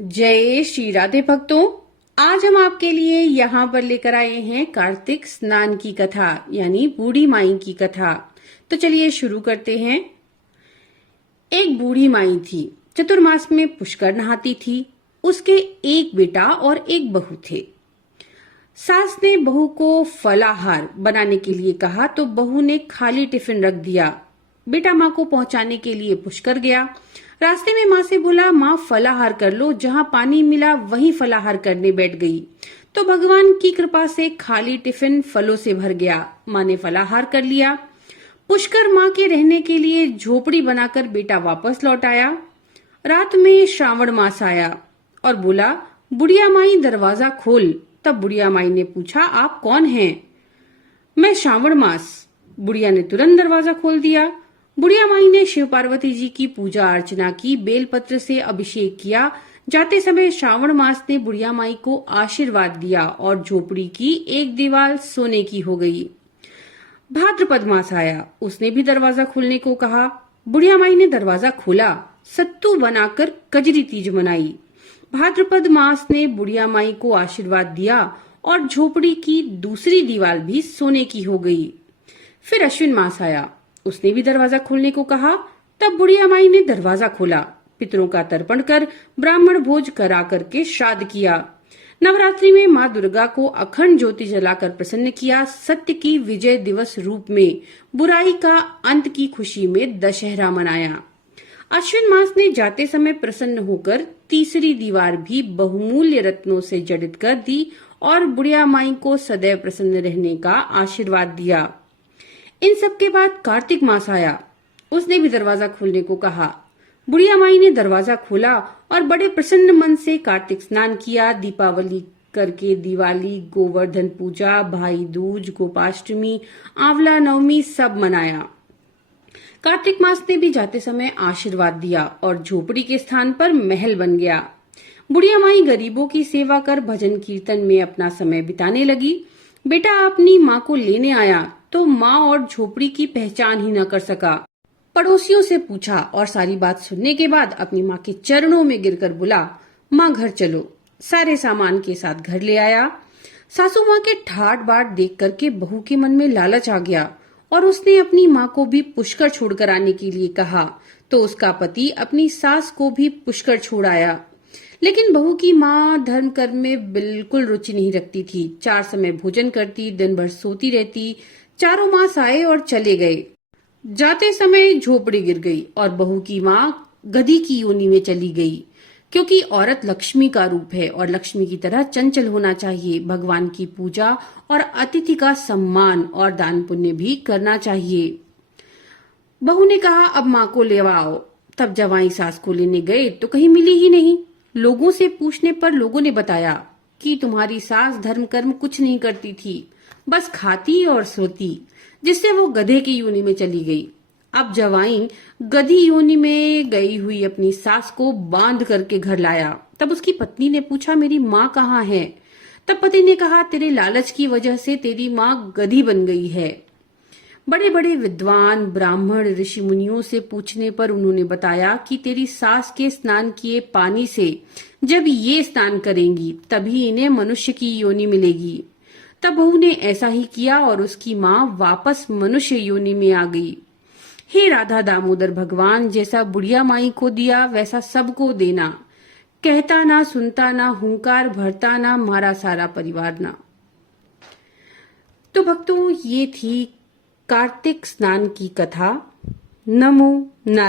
जय श्री राधे भक्तों। आज हम आपके लिए यहाँ पर लेकर आए हैं कार्तिक स्नान की कथा यानी बूढ़ी माई की कथा। तो चलिए शुरू करते हैं। एक बूढ़ी माई थी, चतुर्मास में पुष्कर नहाती थी। उसके एक बेटा और एक बहू थे। सास ने बहू को फलाहार बनाने के लिए कहा तो बहू ने खाली टिफिन रख दिया। बेटा माँ को पहुंचाने के लिए पुष्कर गया। रास्ते में माँ से बोला, माँ फलाहार कर लो। जहाँ पानी मिला वहीं फलाहार करने बैठ गई तो भगवान की कृपा से खाली टिफिन फलों से भर गया। माँ ने फलाहार कर लिया। पुष्कर माँ के रहने के लिए झोपड़ी बनाकर बेटा वापस लौट आया। रात में श्रावण मास आया और बोला, बुढ़िया माई दरवाजा खोल। तब बुढ़िया माई ने पूछा, आप कौन हैं? मैं श्रावण मास। बुढ़िया ने तुरंत दरवाजा खोल दिया। बुढ़िया माई ने शिव पार्वती जी की पूजा अर्चना की, बेलपत्र से अभिषेक किया। जाते समय श्रावण मास ने बुढ़िया माई को आशीर्वाद दिया और झोपड़ी की एक दीवार सोने की हो गई। भाद्रपद मास आया, उसने भी दरवाजा खोलने को कहा। बुढ़िया माई ने दरवाजा खोला, सत्तू बनाकर कजरी तीज मनाई। भाद्रपद मास ने बुढ़िया माई को आशीर्वाद दिया और झोपड़ी की दूसरी दीवार भी सोने की हो गई। फिर अश्विन मास आया, उसने भी दरवाजा खोलने को कहा। तब बुढ़िया माई ने दरवाजा खोला, पितरों का तर्पण कर ब्राह्मण भोज करा करके श्राद्ध किया। नवरात्रि में माँ दुर्गा को अखंड ज्योति जलाकर प्रसन्न किया। सत्य की विजय दिवस रूप में बुराई का अंत की खुशी में दशहरा मनाया। अश्विन मास ने जाते समय प्रसन्न होकर तीसरी दीवार भी बहुमूल्य रत्नों से जड़ित कर दी और बुढ़िया माई को सदैव प्रसन्न रहने का आशीर्वाद दिया। इन सब के बाद कार्तिक मास आया, उसने भी दरवाजा खोलने को कहा। बुढ़िया माई ने दरवाजा खोला और बड़े प्रसन्न मन से कार्तिक स्नान किया। दीपावली करके दिवाली, गोवर्धन पूजा, भाई दूज, गोपाष्टमी, आंवला नवमी सब मनाया। कार्तिक मास ने भी जाते समय आशीर्वाद दिया और झोपड़ी के स्थान पर महल बन गया। बुढ़िया माई गरीबों की सेवा कर भजन कीर्तन में अपना समय बिताने लगी। बेटा अपनी माँ को लेने आया तो माँ और झोपड़ी की पहचान ही न कर सका। पड़ोसियों से पूछा और सारी बात सुनने के बाद अपनी माँ के चरणों में गिरकर बोला, माँ घर चलो। सारे सामान के साथ घर ले आया। सासू माँ के ठाट बाट देख करके बहू के मन में लालच आ गया और उसने अपनी माँ को भी पुष्कर छोड़कर आने के लिए कहा तो उसका पति अपनी सास को भी पुष्कर छोड़ आया। लेकिन बहू की माँ धर्म कर्म में बिल्कुल रुचि नहीं रखती थी। 4 समय भोजन करती, दिन भर सोती रहती। 4 मास आए और चले गए। जाते समय झोपड़ी गिर गई और बहू की माँ गधी की योनि में चली गई, क्योंकि औरत लक्ष्मी का रूप है और लक्ष्मी की तरह चंचल होना चाहिए। भगवान की पूजा और अतिथि का सम्मान और दान पुण्य भी करना चाहिए। बहू ने कहा, अब माँ को ले आओ। तब जवाई सास को लेने गए तो कहीं मिली ही नहीं। लोगों से पूछने पर लोगों ने बताया कि तुम्हारी सास धर्म कर्म कुछ नहीं करती थी, बस खाती और सोती, जिससे वो गधे की योनि में चली गई। अब जवाई गधी योनि में गई हुई अपनी सास को बांध करके घर लाया। तब उसकी पत्नी ने पूछा, मेरी माँ कहाँ है? तब पति ने कहा, तेरे लालच की वजह से तेरी माँ गधी बन गई है। बड़े बड़े विद्वान ब्राह्मण ऋषि मुनियों से पूछने पर उन्होंने बताया कि तेरी सास के स्नान किए पानी से जब ये स्नान करेंगी तभी इन्हें मनुष्य की योनि मिलेगी। तब बहू ने ऐसा ही किया और उसकी माँ वापस मनुष्य योनि में आ गई। हे राधा दामोदर भगवान, जैसा बुढ़िया माई को दिया वैसा सबको देना। कहता ना सुनता ना हुंकार भरता ना मारा सारा परिवार ना। तो भक्तों, ये थी कार्तिक स्नान की कथा। नमो नारायण।